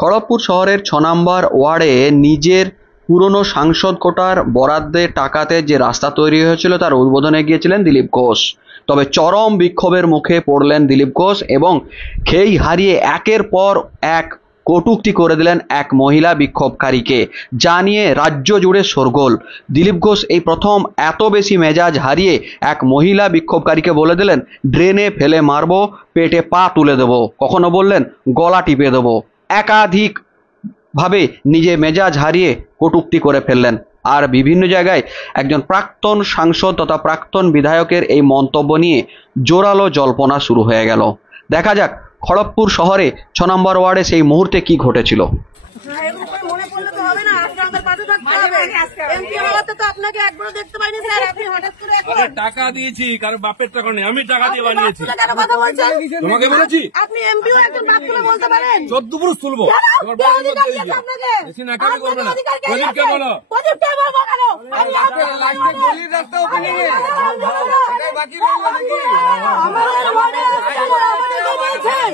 খড়গপুর শহরের 6 নম্বর ওয়ার্ডে নিজের পুরনো সাংসদ কোটার বরাদ্দে টাকাতে যে রাস্তা তৈরি হয়েছিল তার উদ্বোধনে গিয়েছিলেন দিলীপ ঘোষ। তবে চরম বিক্ষোভের মুখে পড়লেন দিলীপ ঘোষ এবং খেই হারিয়ে একের পর এক কটূক্তি করে দিলেন এক মহিলা বিক্ষোভকারীকে, যা নিয়ে রাজ্য জুড়ে শোরগোল। দিলীপ ঘোষ এই প্রথম এত বেশি মেজাজ হারিয়ে এক মহিলা বিক্ষোভকারীকে বলে দিলেন ড্রেনে ফেলে মারবো, পেটে পা তুলে দেবো, কখনো বললেন গলা টিপে দেবো। একাধিক ভাবে নিজে মেজাজ হারিয়ে কটূক্তি করে ফেললেন। আর বিভিন্ন জায়গায় একজন প্রাক্তন সাংসদ তথা প্রাক্তন বিধায়কের এই মন্তব্য নিয়ে জোরালো জল্পনা শুরু হয়ে গেল। দেখা যাক খড়গপুর শহরে 6 নম্বর ওয়ার্ডে সেই মুহূর্তে কি ঘটেছিল। টাকা দিয়েছি, কারণ বাপের টাকা নেই, আমি টাকা দিয়ে বানিয়েছি। তোমাকে বলেছি আপনি এমপিও একজন বাপ তুলে বলতে পারেন 14 পুরুষ তুলবো। বেশি নাকামি করবে না। প্রদীপকে বলো, প্রদীপকে বলবো কেন? আমি আপনার লাগবে গলির রাস্তা ওখানে এটাই বাকি রইল নাকি? আমাদের ওয়ার্ডে আমাদের বলছেন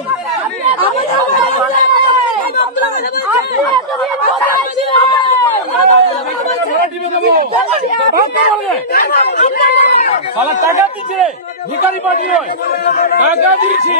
টাকা দিচ্ছে ভিখারি পার্টি নয়, টাকা দিয়েছি।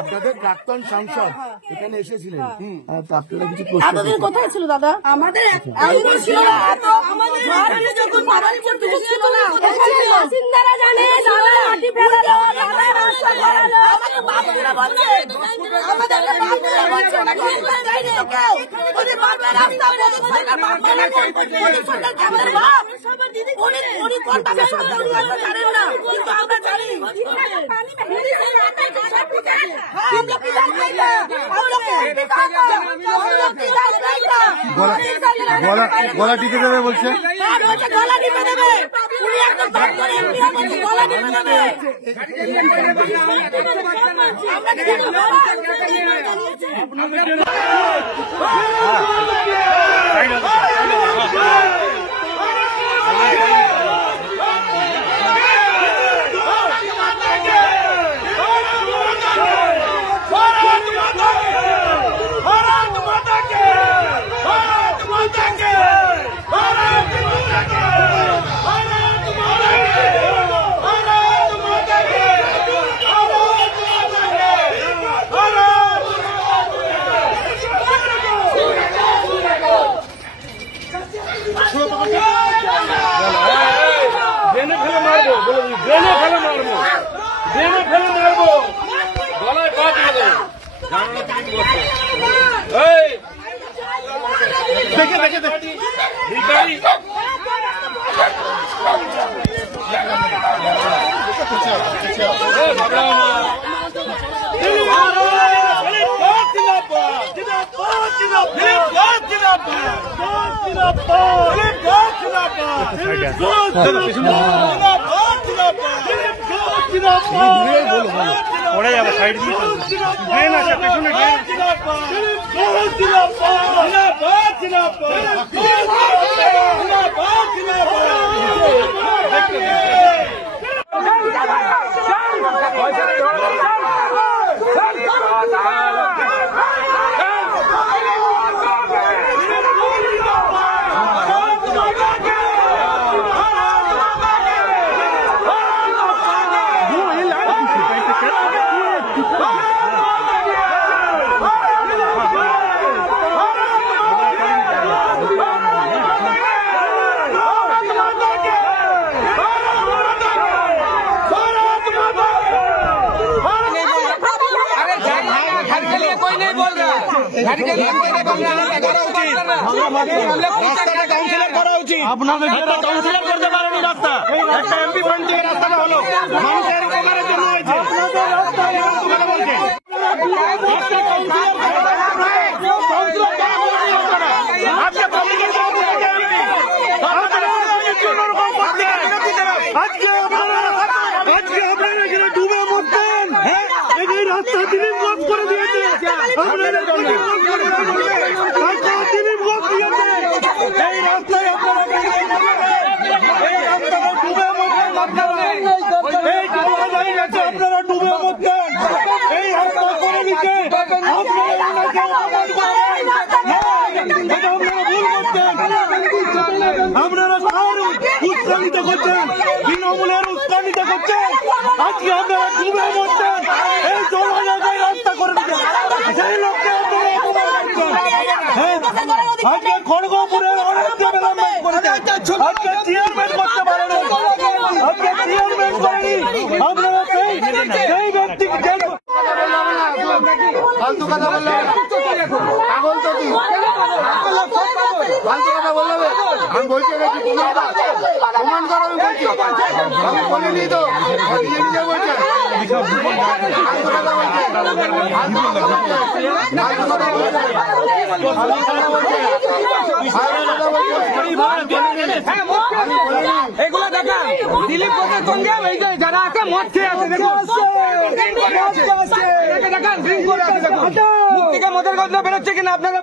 আপনাদের প্রাক্তন সাংসদ এখানে এসেছিলেন, আপনারা কিছু এতদিন কোথায় ছিল দাদা? আমাদের ছিল না, যখন ছিল না বাসিন্দারা জানে মাটি ফেলালো, রাস্তা করালো, বাপরা বলছে আমাদেরকে বাপরা বলছে রাস্তা সরকার সরকার কেমন বাপ উনি কোনটা জানেন না, কিন্তু আমরা জানি। গলা টিপে দেবে বলছে, গলা টিপে দেবে। উনি একদম গলা টিপে দেবে। আপনাদের কাউন্সিলর করতে পারেনি রাস্তা, একটা এমপি ফান্ড থেকে রাস্তাটা হলো মানুষের উপকারের জন্য হয়েছে। দিলীপ ঘোষ করে দিয়েছে, আপনারা দিলীপ ঘোষ করে দিয়েছে, দিলীপ ঘোষ দিয়েছে। এই রাস্তায় আপনারা এই রাস্তাটা ডুবে মরতেন, আপনারা এই ডুবে হয়ে গেছে, আপনারা ডুবে মরতেন। এই রাস্তা করে নিতে আপনারা ওনাকে অপমান করেন, এটা আপনারা ভুল করছেন। আপনারা কার উৎসাহিত করছেন? তৃণমূলের উৎসাহিত করছেন। আজকে আপনারা ডুবে মরছেন, এই 16 জায়গায় রাস্তা করে দিচ্ছেন, সেই লোককে আপনারা অপমান করছেন। আজকে খড়গপুরের অনেক ডেভেলপমেন্ট করেছেন, আজকে চেয়ারম্যান করতে পারেন, আজকে চেয়ারম্যান করেনি। আপনারা সেই ব্যক্তিকে ফালতু কথা বললে পাগল তো কি ফালতু কথা বলবে? আমি বলছি প্রমাণ করো, আমি বলছি, আমি বলিনি তো, নিজে নিজে বলছেন এগুলো দেখা দিলীপ ঘোষের সঙ্গে যারা আছে মদ খেয়ে আছে, দেখান ড্রিঙ্ক করে আছে, দেখুন মুখ থেকে মদের গন্ধ বেরোচ্ছে কিনা আপনারা।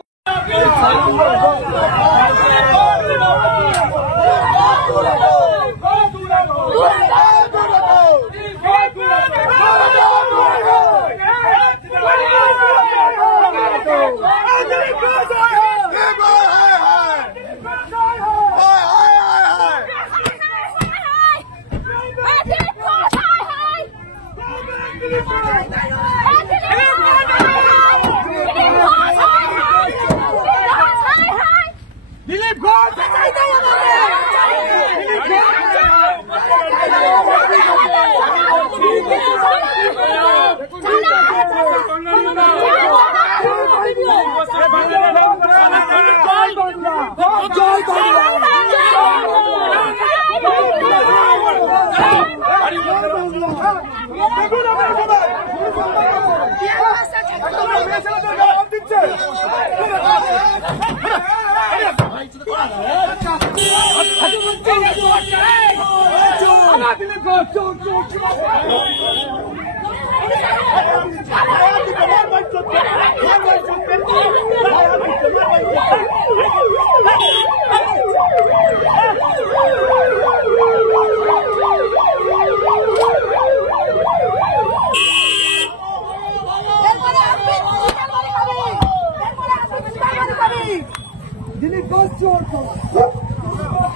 দিলীপ ঘোষ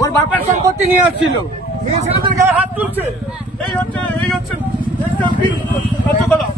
ওর বাপের সম্পত্তি নিয়ে আসছিল, এই ছেলেদের গায়ে হাত তুলছে, এই হচ্ছে কার্যকলাপ।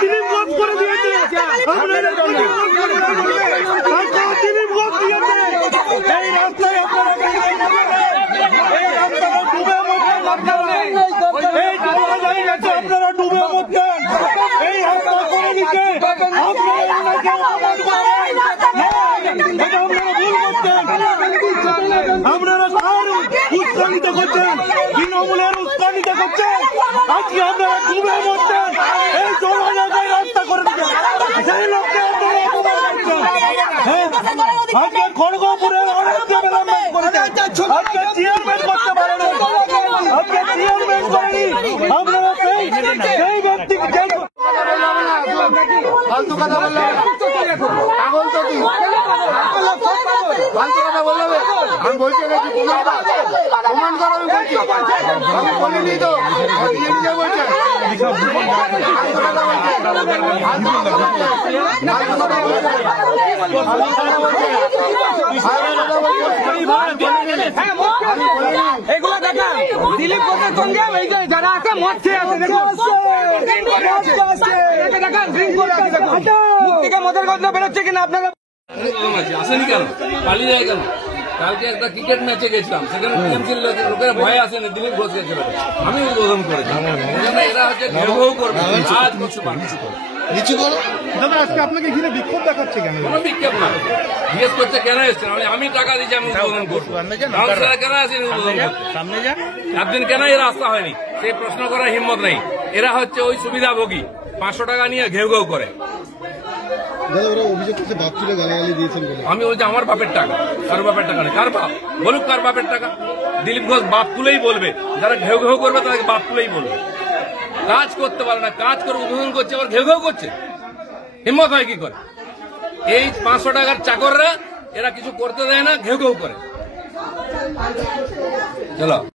দিলীপ ঘোষ করে দিয়েছে, আপনারা দিলীপ ঘোষ করে দিয়েছে, দিলীপ ঘোষ দিয়েছে। এই রাস্তায় আপনারা এই রাস্তাটা ডুবে মরতেন, আপনারা এই ডুবে হয়ে গেছে, আপনারা ডুবে মরতেন। এই রাস্তা করে নিতে আপনারা ওনাকে অপমান করেন, এটা আপনারা ভুল করছেন। আপনারা কার উৎসাহিত করছেন? তৃণমূলের উৎসাহিত করছেন। আজকে আপনারা ডুবে মরতেন, এই 16 জায়গায় রাস্তা করে দিচ্ছেন, সেই লোককে আপনারা অপমান করছেন। আজকে খড়গপুরের অনেক ডেভেলপমেন্ট করেছেন, আজকে চেয়ারম্যান করতে পারেন, আজকে চেয়ারম্যান করেনি। আপনারা সেই ব্যক্তিকে ফালতু কথা বললে পাগল তো কি ফালতু কথা বলবে? আমি বলছি প্রমাণ করো, আমি বলছি, আমি বলিনি তো, নিজে নিজে বলছেন এগুলো দেখা দিলীপ ঘোষের সঙ্গে যারা আছে মদ খেয়ে আছে, দেখুন কথা বেরোচ্ছে কিনা আপনারা আসেনি কেন? পালিয়ে যায় কেন? কালকে একটা ক্রিকেট ম্যাচে গেছিলাম, সেখানে লোকের ভয়ে আসেনি, দিলীপ ঘোষ গেছিল, আমি উদ্বোধন করেছি। এরা হচ্ছে ঘেউ ঘেউ করবে, আজ করতে পারবে নিচু করো। দাদা আজকে আপনাকে ঘিরে বিক্ষোভ দেখাচ্ছে কেন? কোনো বিক্ষেপ না, জিজ্ঞেস করছে কেন এসছেন, আমি টাকা দিচ্ছি, আমি উদ্বোধন করবো। কাউন্সিলর কেন আসেন উদ্বোধন করতে? সামনে যান। একদিন কেন এর রাস্তা হয়নি সেই প্রশ্ন করার হিম্মত নেই। এরা হচ্ছে ওই সুবিধাভোগী, 500 টাকা নিয়ে ঘেউ ঘেউ করে। দাদা ওরা অভিযোগ করছে বাপ তুলে গালাগালি দিয়েছেন বলে। আমি বলছি আমার বাপের টাকা, কার বাপের টাকা নেই। কার বাপ বলুক, কার বাপের টাকা? দিলীপ ঘোষ বাপ তুলেই বলবে, যারা ঘেউ ঘেউ করবে তাদেরকে বাপ তুলেই বলবে। কাজ করতে পারে না, কাজ করে উদ্বোধন করছে, আবার ঘেউ ঘেউ করছে, হিম্মত হয় কি করে? এই 500 টাকার চাকররা এরা কিছু করতে দেয় না, ঘেউ ঘেউ করে। চলো।